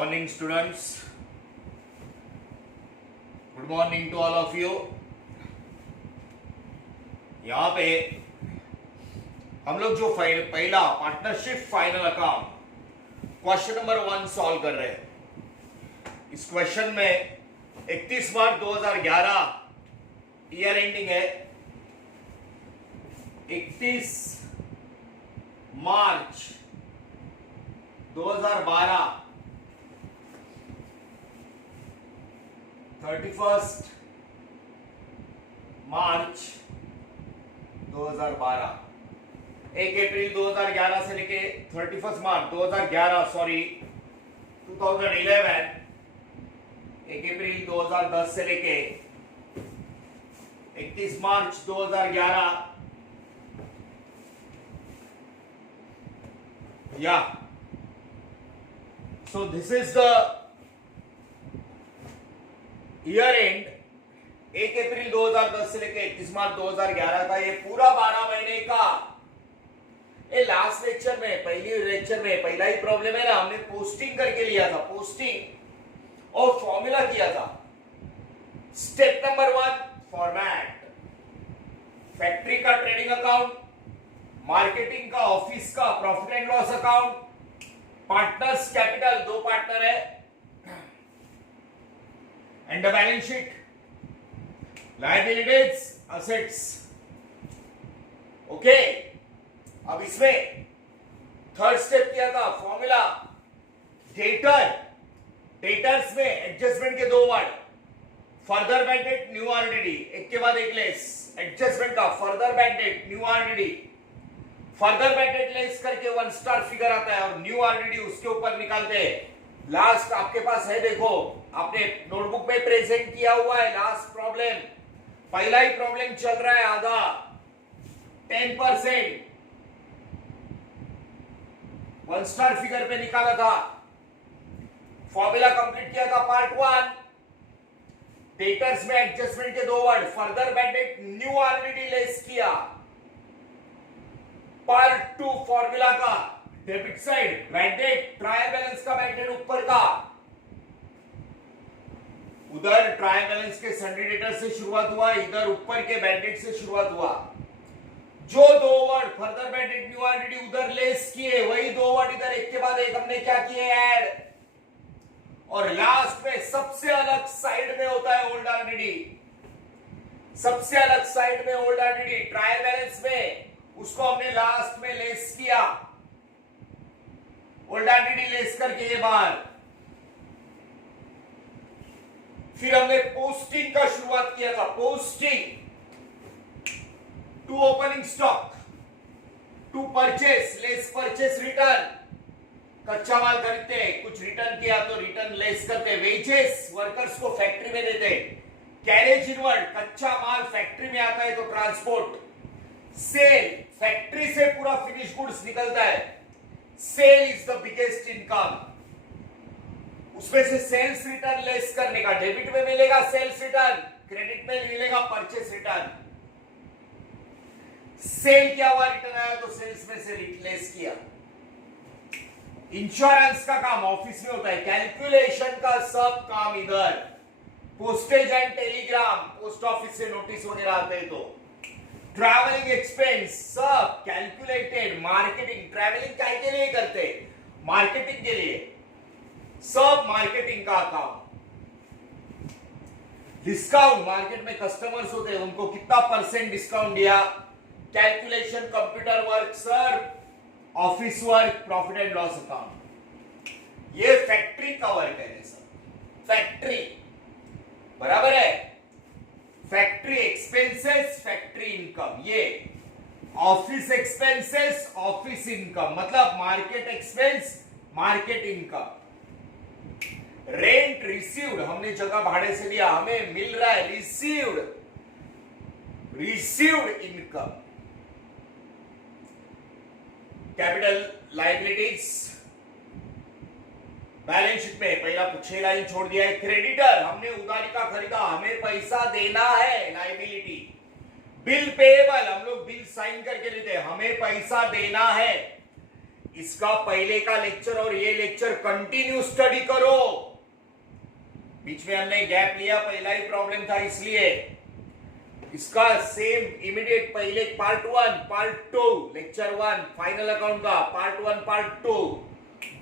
morning students. Good morning to all of you. यहाँ पे हम लोग जो पहला partnership final account question number 1 solve कर रहे हैं। इस क्वेश्चन में 31 मार्च 2011 ईयर एंडिंग है। 31 मार्च 2012 31 मार्च 2012 1 अप्रैल 2011 से लेके 31 मार्च 2011 सॉरी 2011 1 अप्रैल 2010 से लेके 31 मार्च 2011 yeah, so this is the year end 1 अप्रैल 2010 से लेके 31 मार्च 2011 का ये पूरा 12 महीने का। ये लास्ट लेक्चर में पहला ही प्रॉब्लम है ना, हमने पोस्टिंग करके लिया था, पोस्टिंग और फॉर्मूला किया था। स्टेप नंबर 1 फॉर्मेट, फैक्ट्री का ट्रेडिंग अकाउंट, मार्केटिंग का ऑफिस का profit and loss account, partners capital 2 partner है, and the balance sheet, liabilities assets. Okay, अब इसमें थर्ड स्टेप किया था फॉर्मूला डेटर्स में एडजस्टमेंट के 2 word, further bad debt, new already, एक के बाद एक लेस। एडजस्टमेंट का further bad debt, new already, further bad debt less करके 1 स्टार फिगर आता है और न्यू ऑलरेडी उसके ऊपर निकालते हैं। लास्ट आपके पास है, देखो आपने नोटबुक में प्रेजेंट किया हुआ है। लास्ट प्रॉब्लम, पहला ही प्रॉब्लम चल रहा है आधा 10% 1 स्टार फिगर पे निकाला था। फॉर्मूला कंप्लीट किया था पार्ट 1। डेटर्स में एडजस्टमेंट के 2 word, further bad debt, new already less किया। पार्ट 2 फॉर्मूला का debit side bad debt, trial balance का बैड डेट ऊपर का, उधर ट्रायल बैलेंस के सन्ड्री डेटर से शुरुआत हुआ, इधर ऊपर के बैड डेट से शुरुआत हुआ। जो 2 word further bad debt, new already उधर लेस किए, वही 2 वर्ड इधर एक के बाद एक हमने क्या किए, ऐड। और लास्ट में सबसे अलग साइड में होता है ओल्ड ऑलरेडी, सबसे अलग साइड में ओल्ड ऑलरेडी ट्रायल बैलेंस में, उसको हमने लास्ट में लेस किया। ओल्ड ऑलरेडी लेस करके ये बार फिर हमने पोस्टिंग का शुरुआत किया था। Posting to opening stock, to purchase less purchase return, कच्चा माल खरीदते हैं, कुछ रिटर्न किया तो रिटर्न लेस करते। वेजेस वर्कर्स को फैक्ट्री में देते। कैरेज इनवर्ड, कच्चा माल फैक्ट्री में आता है तो ट्रांसपोर्ट। सेल, फैक्ट्री से पूरा फिनिश गुड्स निकलता है। Sale is the biggest income, उसमें से सेल्स रिटर्न लेस करने का। डेबिट में मिलेगा सेल्स रिटर्न, क्रेडिट में मिलेगा परचेस रिटर्न। सेल क्या हुआ, रिटर्न आया तो सेल्स में से लेस किया। इंश्योरेंस का काम ऑफिस में होता है, कैलकुलेशन का सब काम इधर। Postage and Telegram, post office से नोटिस वगैरह आते हैं तो। ट्रैवलिंग एक्सपेंस सब कैलकुलेटेड। मार्केटिंग, ट्रैवलिंग क्या के लिए करते, मार्केटिंग के लिए, सब मार्केटिंग का काम। डिस्काउंट, मार्केट में कस्टमर्स होते हैं उनको कितना परसेंट डिस्काउंट दिया, calculation, computer work, sir office work, profit and loss account. ये फैक्ट्री का वर्क है सर, फैक्ट्री बराबर है। Factory expenses, factory income. ये ऑफिस एक्सपेंसेस, ऑफिस इनकम, मतलब market expense, market income. Rent received, हमने जगह भाड़े से लिया, हमें मिल रहा है, received income. Capital liabilities, balance sheet में पहला 6 लाइन छोड़ दिया है। क्रेडिटर, हमने उधारी का खरीदा, हमें पैसा देना है, लायबिलिटी। बिल पेएबल, हम लोग बिल साइन करके लेते हैं, हमें पैसा देना है। इसका पहले का लेक्चर और ये लेक्चर कंटिन्यू स्टडी करो। बीच में हमने गैप लिया, पहला ही प्रॉब्लम था इसलिए। इसका सेम इमीडिएट पहले part 1 part 2 lecture 1 final account का पार्ट 1 पार्ट 2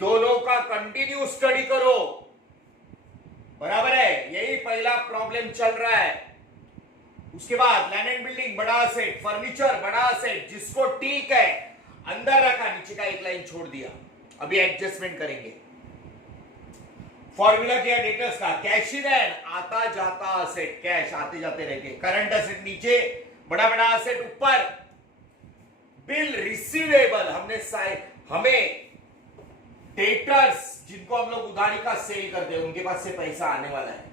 दोनों का कंटिन्यू स्टडी करो। बराबर है, यही पहला प्रॉब्लम चल रहा है। उसके बाद लैंड एंड बिल्डिंग बड़ा असेट, फर्नीचर बड़ा असेट, जिसको ठीक है अंदर रखा, नीचे का एक लाइन छोड़ दिया। अभी एडजस्टमेंट करेंगे। फॉर्मूला किया डेटर्स का, कैश इन हैंड आता जाता असेट, कैश आते जाते रहेंगे। करंट असेट नीचे, बड़ा बड़ा असेट ऊपर। बिल रिसीवेबल हमें डेटर्स जिनको हम लोग उधारी का सेल करते हैं उनके पास से पैसा आने वाला है,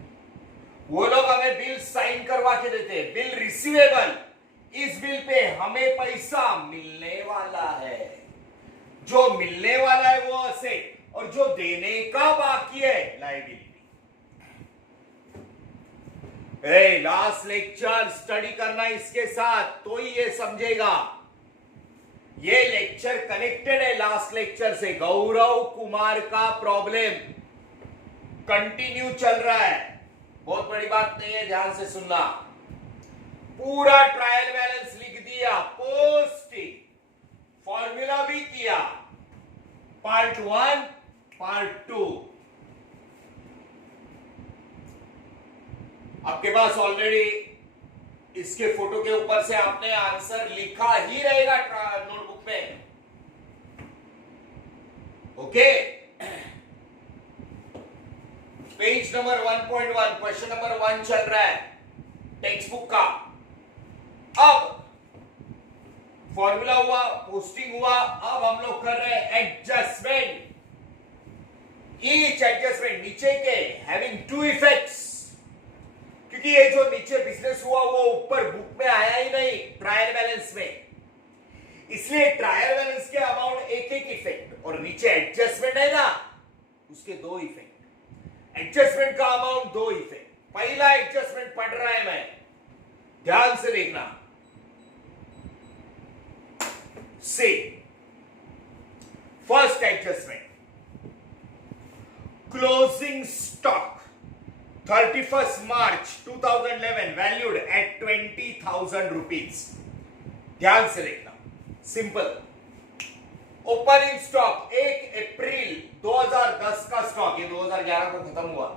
वो लोग हमें बिल साइन करवा के देते हैं। बिल रिसीवेबल, इस बिल पे हमें पैसा मिलने वाला है। जो मिलने वाला है वो असेट और जो देने का बाकी है लायबिलिटी। लास्ट लेक्चर स्टडी करना इसके साथ तो ही ये समझेगा। ये लेक्चर कनेक्टेड है लास्ट लेक्चर से। गौरव कुमार का प्रॉब्लम कंटिन्यू चल रहा है, बहुत बड़ी बात नहीं है, ध्यान से सुनना। पूरा ट्रायल बैलेंस लिख दिया, पोस्टिंग फॉर्मूला भी किया, पार्ट 1 पार्ट 2। आपके पास ऑलरेडी इसके फोटो के ऊपर से आपने आंसर लिखा ही रहेगा नोटबुक में। Okay, page number 1.1 question number 1 चल रहा है टेक्स्ट बुक का। अब फॉर्मूला हुआ, पोस्टिंग हुआ, अब हम लोग कर रहे हैं एडजस्टमेंट। ईच एडजस्टमेंट नीचे के हैविंग 2 इफेक्ट्स, क्योंकि ये जो नीचे बिजनेस हुआ वो ऊपर बुक में आया ही नहीं ट्रायल बैलेंस में, इसलिए ट्रायल बैलेंस के अमाउंट एक एक इफेक्ट और नीचे एडजस्टमेंट है ना उसके 2 इफेक्ट। एडजस्टमेंट का अमाउंट 2 इफेक्ट। पहला एडजस्टमेंट पढ़ रहा है मैं, ध्यान से देखना। See first adjustment, closing stock 31st March 2011 valued at 20,000 rupees। ध्यान से देखना, सिंपल। ओपनिंग स्टॉक 1 अप्रैल 2010 का स्टॉक, ये 2011 को खत्म हुआ।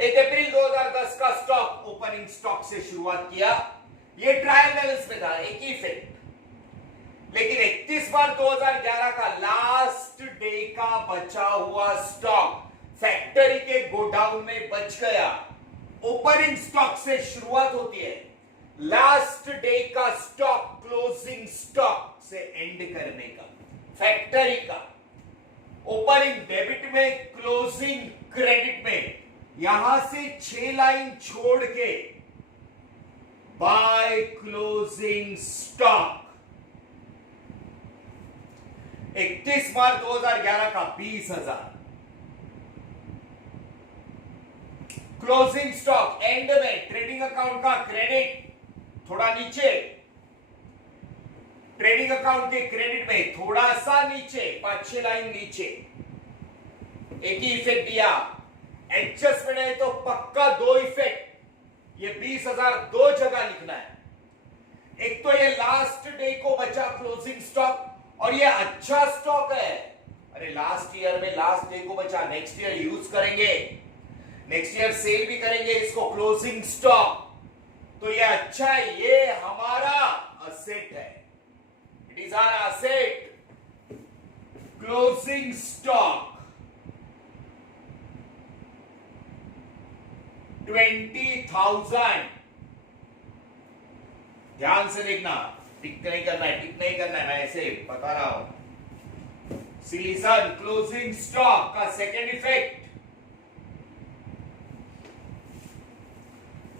1 अप्रैल 2010 का स्टॉक, ओपनिंग स्टॉक से शुरुआत किया। ये ट्रायल बैलेंस में था, एक ही इफेक्ट। लेकिन 31 मार्च 2011 का लास्ट डे का बचा हुआ स्टॉक फैक्ट्री के गोडाउन में बच गया। ओपनिंग स्टॉक से शुरुआत होती है, लास्ट डे का स्टॉक क्लोजिंग स्टॉक से एंड करने का। फैक्ट्री का ओपनिंग डेबिट में, क्लोजिंग क्रेडिट में, यहां से 6 लाइन छोड़ के बाय क्लोजिंग स्टॉक 31 मार्च 2011 का 20,000। क्लोजिंग स्टॉक एंड में ट्रेडिंग अकाउंट का क्रेडिट थोड़ा नीचे, ट्रेडिंग अकाउंट के क्रेडिट में थोड़ा सा नीचे, 5-6 लाइन नीचे, एक ही इफेक्ट दिया। एडजस्टमेंट है तो पक्का 2 इफेक्ट। ये 20,000 2 जगह लिखना है। एक तो ये लास्ट डे को बचा क्लोजिंग स्टॉक, और ये अच्छा स्टॉक है। अरे लास्ट ईयर में लास्ट डे को बचा, नेक्स्ट ईयर यूज करेंगे, नेक्स्ट ईयर सेल भी करेंगे इसको, क्लोजिंग स्टॉक। तो ये अच्छा है, ये हमारा असेट है, it is our asset. Closing stock 20,000। ध्यान से देखना, टिक नहीं करना है, टिक नहीं करना है, मैं ऐसे बता रहा हूं। सीजन क्लोजिंग स्टॉक का सेकेंड इफेक्ट,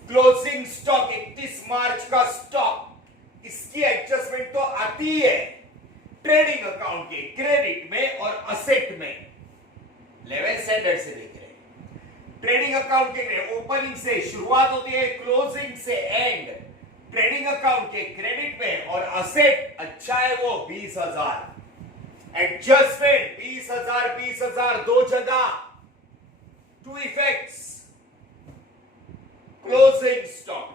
क्लोजिंग स्टॉक 31 मार्च का स्टॉक, इसकी एडजस्टमेंट तो आती है ट्रेडिंग अकाउंट के क्रेडिट में और असेट में। 11 स्टैंडर्ड से देख रहे हैं। ट्रेडिंग अकाउंट के ओपनिंग से शुरुआत होती है, क्लोजिंग से एंड, ट्रेडिंग अकाउंट के क्रेडिट में, और असेट अच्छा है वो 20,000। एडजस्टमेंट 20,000 दो जगह, टू इफेक्ट्स, क्लोजिंग स्टॉक।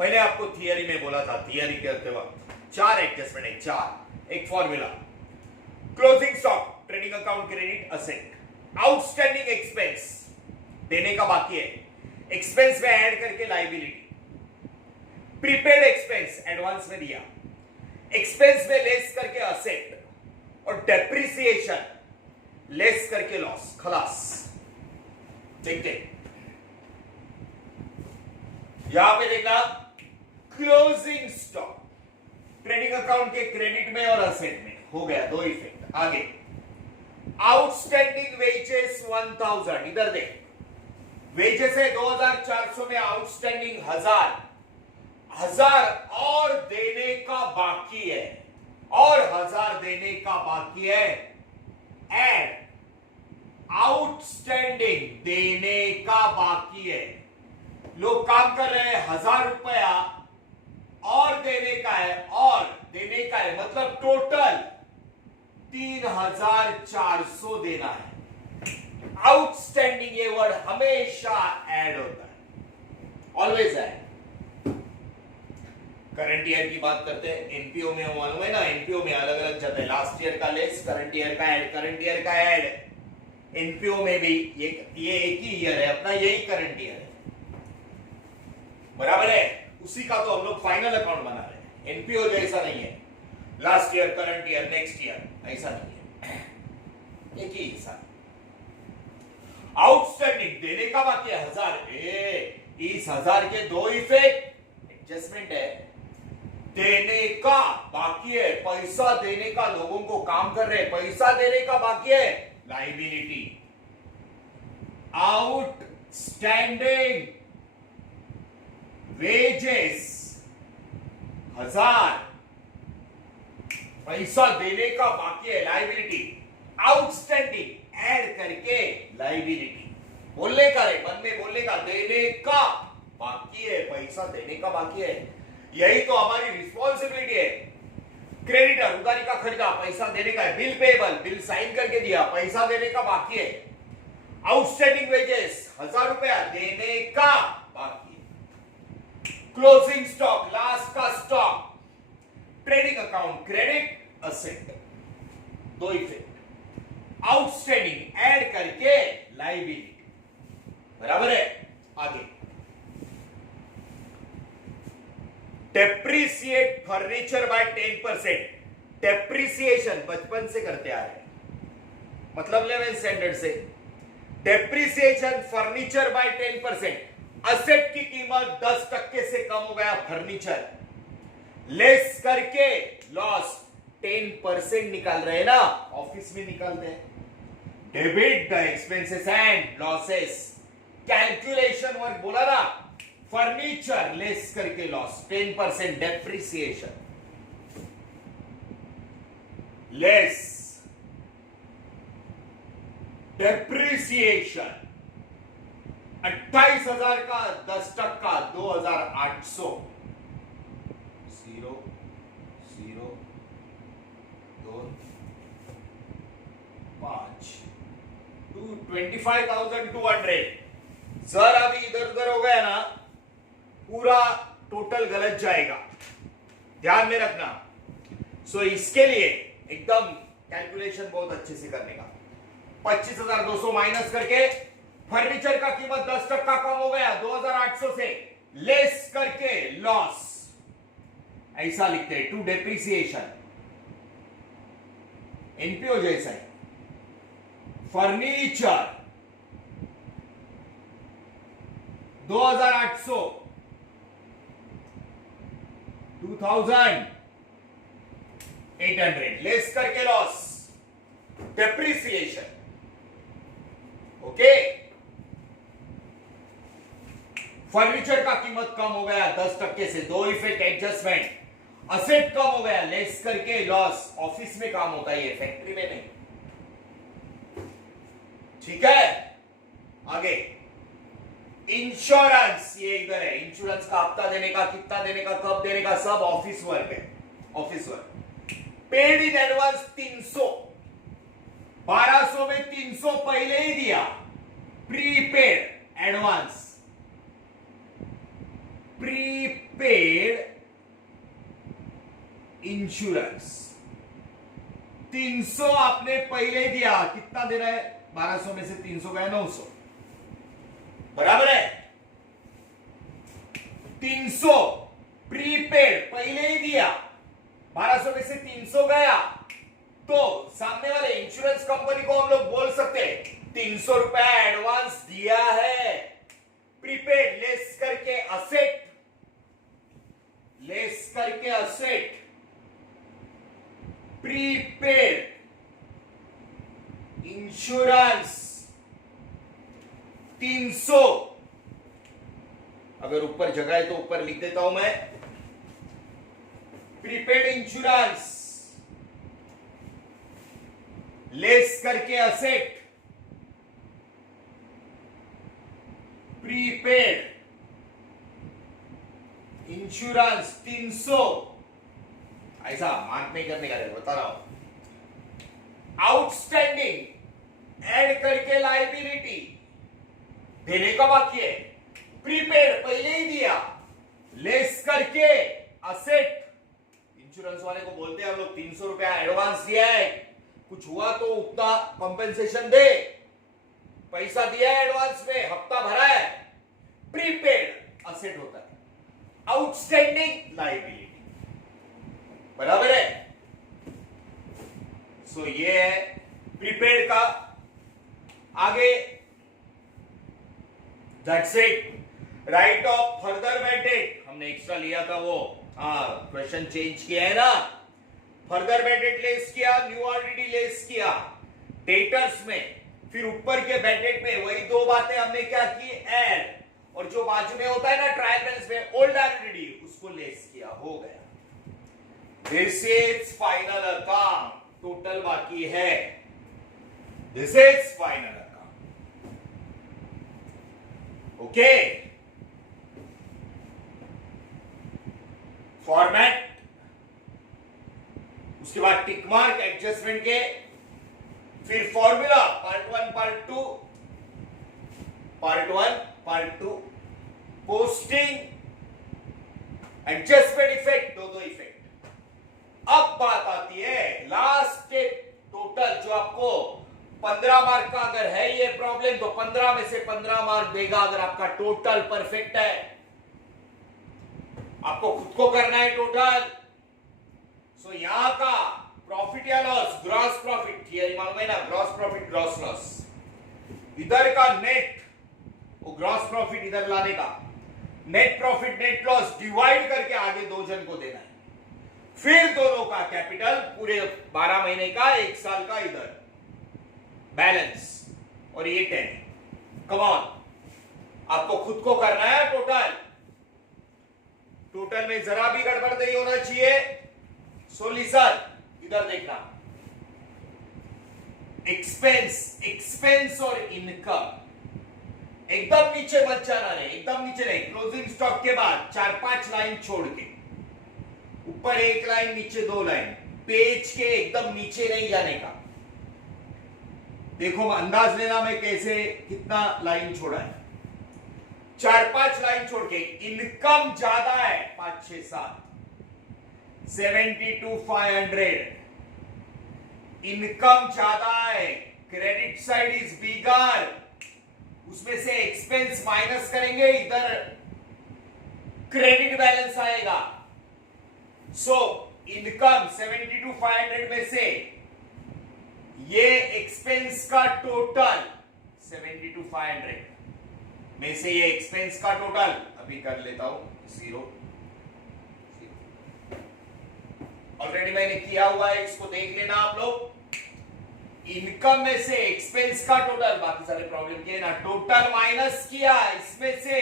मैंने आपको थियरी में बोला था, थियरी करते वक्त 4 एडजस्टमेंट है, 4 एक formula. Closing stock trading account credit asset, outstanding expense देने का बाकी है, एक्सपेंस में ऐड करके लायबिलिटी, प्रीपेड एक्सपेंस एडवांस में दिया, एक्सपेंस में लेस करके असेट, और डेप्रिसिएशन लेस करके लॉस। खलास। देखते यहां पे देखना, क्लोजिंग स्टॉक ट्रेडिंग अकाउंट के क्रेडिट में और असेट में हो गया, 2 इफेक्ट। आगे आउटस्टैंडिंग वेजेस 1000, इधर देख, वेजेस है 2400 में, आउटस्टैंडिंग 1000 और देने का बाकी है, और 1000 देने का बाकी है, एंड आउटस्टैंडिंग देने का बाकी है। लोग काम कर रहे हैं, 1000 रुपया और देने का है, और देने का है, मतलब टोटल 3400 देना है। आउटस्टैंडिंग ये वर्ड हमेशा ऐड होता है, ऑलवेज ऐड। करंट ईयर की बात करते हैं, एनपीओ में मालूम है ना, एनपीओ में अलग अलग जाता है, लास्ट ईयर का लेस, करंट ईयर का ऐड, करंट ईयर का ऐड। एनपीओ में भी ये एक ही ईयर है अपना, यही करंट ईयर है, बराबर है। उसी का तो हम लोग फाइनल अकाउंट बना रहे हैं, एनपीओ जैसा नहीं है, last year, current year, next year, ऐसा नहीं है, एक ही हिसाब। आउटस्टैंडिंग देने का बाकी है 1000, इस 1000 के 2 इफेक्ट, एडजस्टमेंट है, देने का बाकी है, पैसा देने का, लोगों को काम कर रहे हैं, पैसा देने का बाकी है, लायबिलिटी। आउटस्टैंडिंग वेजेस 1000, पैसा देने का बाकी है, लायबिलिटी, आउटस्टैंडिंग ऐड करके लायबिलिटी। बोलने का है, मन में बोलने का, देने का बाकी है, पैसा देने का बाकी है, यही तो हमारी रिस्पॉन्सिबिलिटी है। क्रेडिटर उधारी का खरीदा, पैसा देने का है, बिल पेबल, बिल साइन करके दिया, पैसा देने का बाकी है, आउटस्टैंडिंग वेजेस 1000 रुपया देने का बाकी है। क्लोजिंग स्टॉक लास्ट का stock, trading account credit asset, 2 effect, outstanding add करके लायबिलिटी, बराबर है। आगे डेप्रिसिएट फर्नीचर बाय 10%, डेप्रिसिएशन बचपन से करते आ रहे हैं, मतलब 11th स्टैंडर्ड से। डेप्रिसिएशन फर्नीचर बाय 10%, असेट की कीमत 10% से कम हो गया फर्नीचर, लेस करके लॉस 10% निकाल रहे हैं ना, ऑफिस में निकालते हैं। Debit the expenses and losses, calculation work बोला ना, फर्नीचर लेस करके लॉस 10%, डेप्रिसिएशन लेस डेप्रिसिएशन 28,000 का 10%, 2,800, 0 0 2 5 25,200। सर अभी इधर उधर हो गया ना, पूरा टोटल गलत जाएगा, ध्यान में रखना। सो इसके लिए एकदम कैलकुलेशन बहुत अच्छे से करने का। 25,200 माइनस करके फर्नीचर का कीमत 10% कम हो गया 2,800 से, लेस करके लॉस, ऐसा लिखते हैं, टू डेप्रिसिएशन, एनपीओ जैसा है। फर्नीचर 2,800, 2,800 लेस करके लॉस, डेप्रिसिएशन, ओके। फर्नीचर का कीमत कम हो गया 10% से, 2 इफेक्ट, एडजस्टमेंट, असेट कम हो गया लेस करके लॉस, ऑफिस में काम होता है ये, फैक्ट्री में नहीं, ठीक है। आगे इंश्योरेंस, ये इधर है, इंश्योरेंस का हफ्ता देने का, कितना देने का, कब देने का, सब ऑफिस वर्क है, office work. Paid in advance 300, 1200 में 300 पहले ही दिया, प्रीपेड एडवांस, प्रीपेड इंश्योरेंस 300 आपने पहले दिया, कितना दे रहा है, 1200 में से 300 गया 900, बराबर है। 300 प्रीपेड पहले ही दिया, 1200 में से 300 गया, तो सामने वाले इंश्योरेंस कंपनी को हम लोग बोल सकते हैं 300 रुपया एडवांस दिया है, प्रीपेड लेस करके असेट, लेस करके असेट, प्रीपेड इंश्योरेंस 300, अगर ऊपर जगह है तो ऊपर लिख देता हूं मैं, प्रीपेड इंश्योरेंस लेस करके असेट, प्रीपेड इंश्योरेंस 300, ऐसा मार्क नहीं करने का है, बता रहा हूं। आउटस्टैंडिंग ऐड करके लायबिलिटी देने का बाकी है, प्रीपेड पहले ही दिया, लेस करके असेट, इंश्योरेंस वाले को बोलते हैं हम लोग 300 रुपया एडवांस दिया है, कुछ हुआ तो उतना कंपेंसेशन दे, पैसा दिया है एडवांस में, हफ्ता भरा है, प्रीपेड असेट होता है, आउटस्टैंडिंग लायबिलिटी, बराबर है। सो ये है प्रीपेड का। आगे that's it. Write off further weighted हमने एक्स्ट्रा लिया था, वो क्वेश्चन चेंज किया है ना, फर्दर वेटेड लेस किया, न्यू ऑलरेडी लेस किया डेटर्स में, फिर ऊपर के वेटेड में वही दो बातें हमने क्या की, ऐड, और जो बाजू में होता है ना ट्रायल बैलेंस में ओल्ड ऑलरेडी, उसको लेस किया, हो गया। This is final account, total बाकी है, this is final account, okay. Format, उसके बाद टिक मार्क एडजस्टमेंट के, फिर formula part 1 part 2, part 1 part 2, posting, adjustment effect, दो इफेक्ट। अब बात आती है लास्ट के टोटल, जो आपको 15 मार्क का अगर है ये प्रॉब्लम तो 15 में से 15 मार्क देगा अगर आपका टोटल परफेक्ट है। आपको खुद को करना है टोटल। सो यहां का प्रॉफिट या लॉस, ग्रॉस प्रॉफिट, थियरी मालूम है ना, ग्रॉस प्रॉफिट ग्रॉस लॉस, इधर का नेट, वो ग्रॉस प्रॉफिट इधर लाने का, net profit net loss divide करके आगे दो जन को देना है, फिर दोनों का कैपिटल पूरे 12 महीने का, 1 साल का इधर बैलेंस, और ये 10। कम ऑन, आपको खुद को करना है टोटल। टोटल में जरा भी गड़बड़ नहीं होना चाहिए। सोल्यूशन इधर देखना, एक्सपेंस, एक्सपेंस और इनकम एकदम नीचे मत जाना रे, एकदम नीचे नहीं, क्लोजिंग स्टॉक के बाद 4-5 लाइन छोड़ के, ऊपर 1 लाइन नीचे 2 लाइन, पेज के एकदम नीचे नहीं जाने का। देखो अंदाज लेना मैं कैसे कितना लाइन छोड़ा है, 4-5 लाइन छोड़ के। इनकम ज्यादा है 5-6-7, 72,500, इनकम ज्यादा है, क्रेडिट साइड इज बिगर, उसमें से एक्सपेंस माइनस करेंगे, इधर क्रेडिट बैलेंस आएगा। सो इनकम 72,500 में से ये एक्सपेंस का टोटल 72,500 में से ये एक्सपेंस का टोटल अभी कर लेता हूं 0, ऑलरेडी मैंने किया हुआ है, इसको देख लेना आप लोग। इनकम में से एक्सपेंस का टोटल, बाकी सारे प्रॉब्लम किए ना, टोटल माइनस किया, इसमें से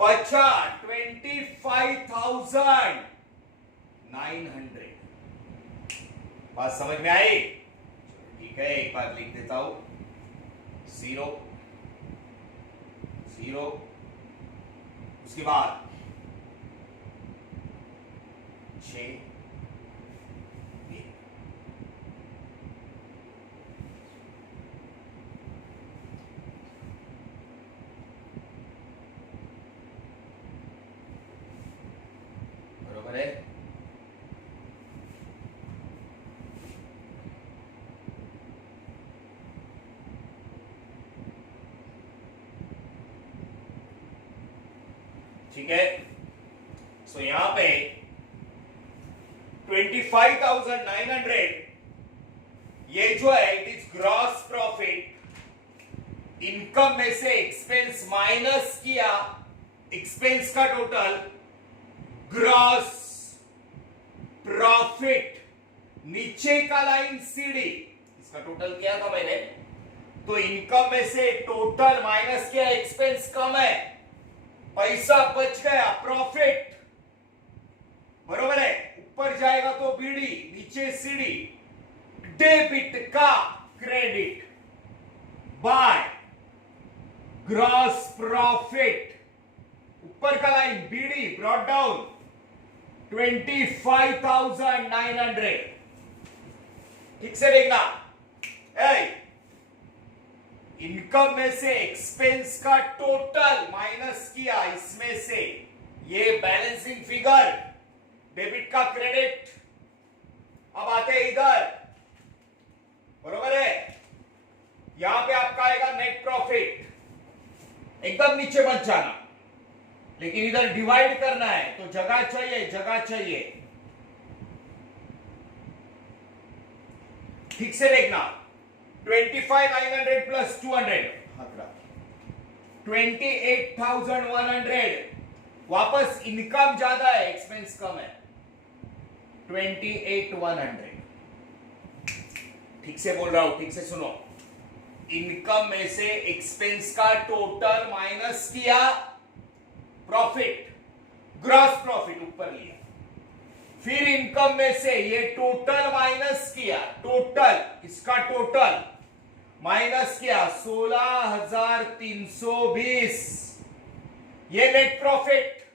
बचा 25,900। बात समझ में आई? ठीक है, एक बार लिख देता हूं, 0 0, उसके बाद 6, ठीक है। सो यहां पे 25,900 ये जो है it is gross profit. Income में से एक्सपेंस माइनस किया, एक्सपेंस का टोटल ग्रॉस प्रॉफिट, नीचे का लाइन सीडी, इसका टोटल किया था मैंने। तो इनकम में से टोटल माइनस किया, एक्सपेंस कम है, पैसा बच गया, प्रॉफिट, बरोबर है। ऊपर जाएगा तो बीडी, नीचे सीडी, डेबिट का क्रेडिट बाय ग्रॉस प्रॉफिट, ऊपर का लाइन बीडी ब्रॉट डाउन 25,900। ठीक से देखना, इनकम में से एक्सपेंस का टोटल माइनस किया, इसमें से ये बैलेंसिंग फिगर, डेबिट का क्रेडिट। अब आते हैं इधर, बरोबर है। यहां पे आपका आएगा नेट प्रॉफिट, एकदम नीचे मत जाना, लेकिन इधर डिवाइड करना है तो जगह चाहिए, जगह चाहिए। ठीक से देखना, 25,900 प्लस 200 28,100। वापस इनकम ज्यादा है, एक्सपेंस कम है, 28,100। ठीक से बोल रहा हूं, ठीक से सुनो। इनकम में से एक्सपेंस का टोटल माइनस किया, प्रॉफिट, ग्रॉस प्रॉफिट ऊपर लिया, फिर इनकम में से ये टोटल माइनस किया, टोटल, इसका टोटल माइनस किया 16,320, ये नेट प्रॉफिट।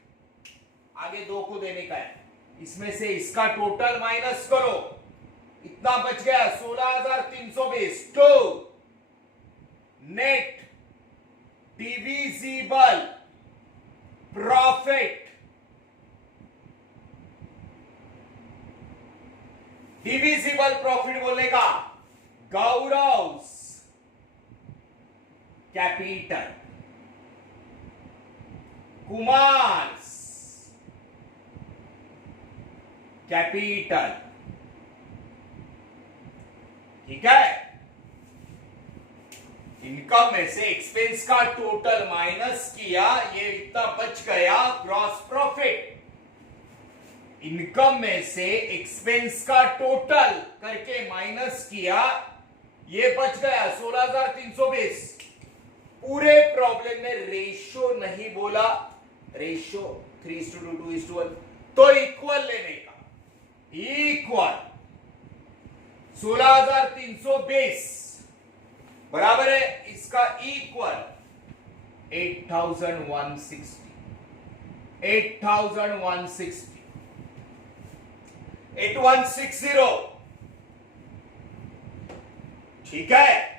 आगे दो को देने का है, इसमें से इसका टोटल माइनस करो, इतना बच गया 16,320। तो net divisible profit, divisible profit बोलने का गौरव कैपिटल, कुमार कैपिटल। ठीक है, इनकम में से एक्सपेंस का टोटल माइनस किया, ये इतना बच गया ग्रॉस प्रॉफिट। इनकम में से एक्सपेंस का टोटल करके माइनस किया, ये बच गया 16,320। पूरे प्रॉब्लम में रेशियो नहीं बोला, रेशियो 3:2 2:1, तो इक्वल लेने का, इक्वल 16,320 बराबर है इसका इक्वल 8,160, 8,160, 8160। ठीक है,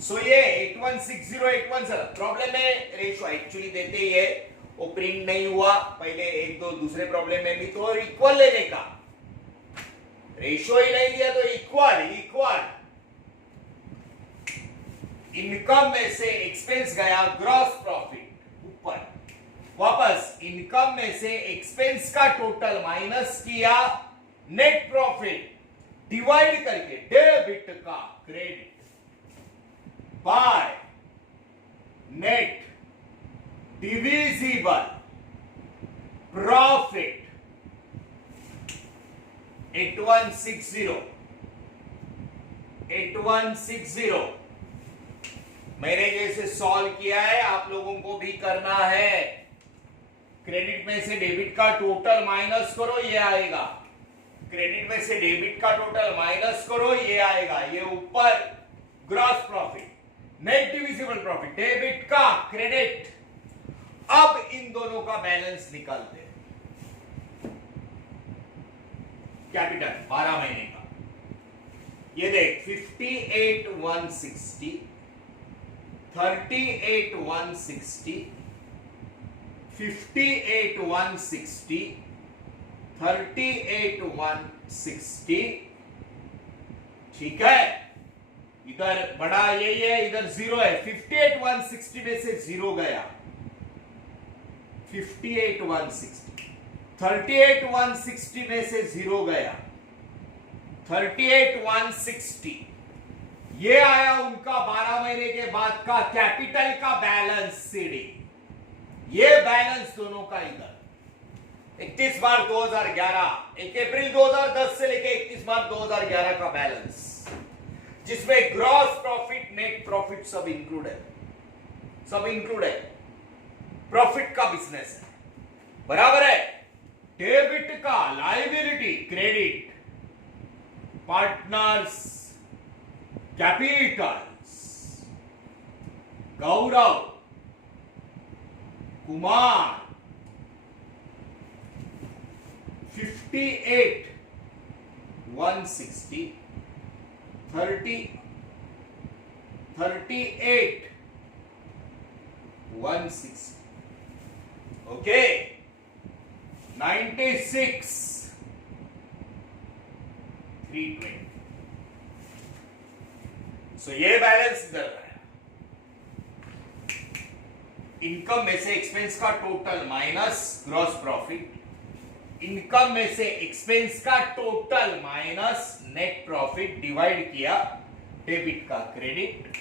सो ये 8160 81 प्रॉब्लम में रेशियो एक्चुअली देते ही है, वो प्रिंट नहीं हुआ पहले, एक दो दूसरे प्रॉब्लम में भी तो इक्वल लेने का, रेशियो ही नहीं दिया तो इक्वल, इक्वल। इनकम में से एक्सपेंस गया, ग्रॉस प्रॉफिट ऊपर, वापस इनकम में से एक्सपेंस का टोटल माइनस किया, नेट प्रॉफिट डिवाइड करके डेबिट का credit by net divisible profit 8160, 8160। मैंने जैसे सॉल्व किया है आप लोगों को भी करना है। क्रेडिट में से डेबिट का टोटल माइनस करो, ये आएगा, क्रेडिट में से डेबिट का टोटल माइनस करो, ये आएगा, ये ऊपर gross profit, net divisible profit, debit का क्रेडिट। अब इन दोनों का बैलेंस निकालते हैं। कैपिटल 12 महीने का, ये देख 58,160, 38,160, 58,160, 38,160। ठीक है, इधर बड़ा यही है, इधर जीरो है, 58,160 में से जीरो गया, 58,160, 38,160 में से 0 गया, 38,160 ये आया उनका 12 महीने के बाद का कैपिटल का बैलेंस सीडी। ये बैलेंस दोनों का इधर 31 मार्च 2011, 1 अप्रैल 2010 से लेके 31 मार्च 2011 का बैलेंस, जिसमें ग्रॉस प्रॉफिट, नेट प्रॉफिट सब इंक्लूड है, सब इंक्लूड है। प्रॉफिट का बिजनेस है, बराबर है। डेबिट का liability, credit, partners Capitals, Gaurav Kumar 58,160, 38,160, okay, 96,320। सो ये बैलेंस इधर है। इनकम में से एक्सपेंस का total minus gross profit, income में से एक्सपेंस का total minus net profit divide किया डेबिट का क्रेडिट,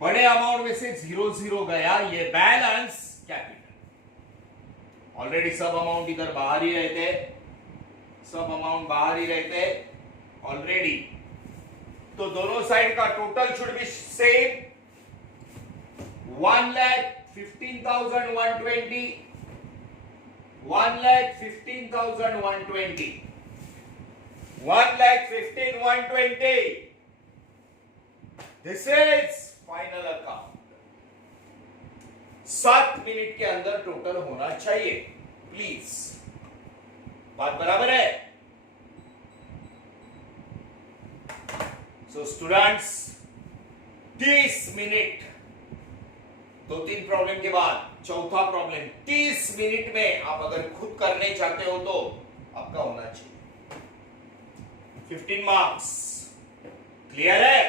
बड़े अमाउंट में से 0 गया, ये बैलेंस कैपिटल। ऑलरेडी सब अमाउंट इधर बाहर ही रहते, सब अमाउंट बाहर ही रहते ऑलरेडी, तो दोनों साइड का total should be same, 1,15,120, 1,15,120, 1,15,120। This is final account. 7 minute के अंदर टोटल होना चाहिए, प्लीज। बात बराबर है? सो स्टूडेंट्स, 30 मिनट, 2-3 प्रॉब्लम के बाद चौथा प्रॉब्लम 30 मिनट में आप अगर खुद करने चाहते हो तो आपका होना चाहिए 15 मार्क्स। क्लियर है?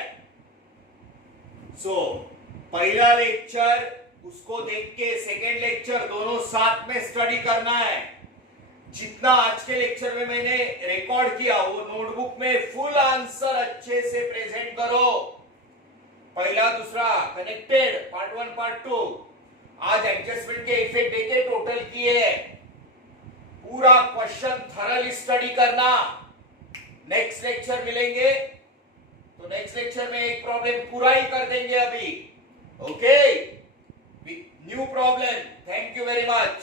सो पहला लेक्चर उसको देख के सेकेंड लेक्चर दोनों साथ में स्टडी करना है। जितना आज के लेक्चर में मैंने रिकॉर्ड किया वो नोटबुक में फुल आंसर अच्छे से प्रेजेंट करो। पहला दूसरा कनेक्टेड, पार्ट 1 पार्ट 2 आज एडजस्टमेंट के इफेक्ट देके टोटल किए, पूरा क्वेश्चन थरली स्टडी करना। नेक्स्ट लेक्चर मिलेंगे तो नेक्स्ट लेक्चर में एक प्रॉब्लम पूरा ही कर देंगे अभी, okay, with new problem. Thank you very much.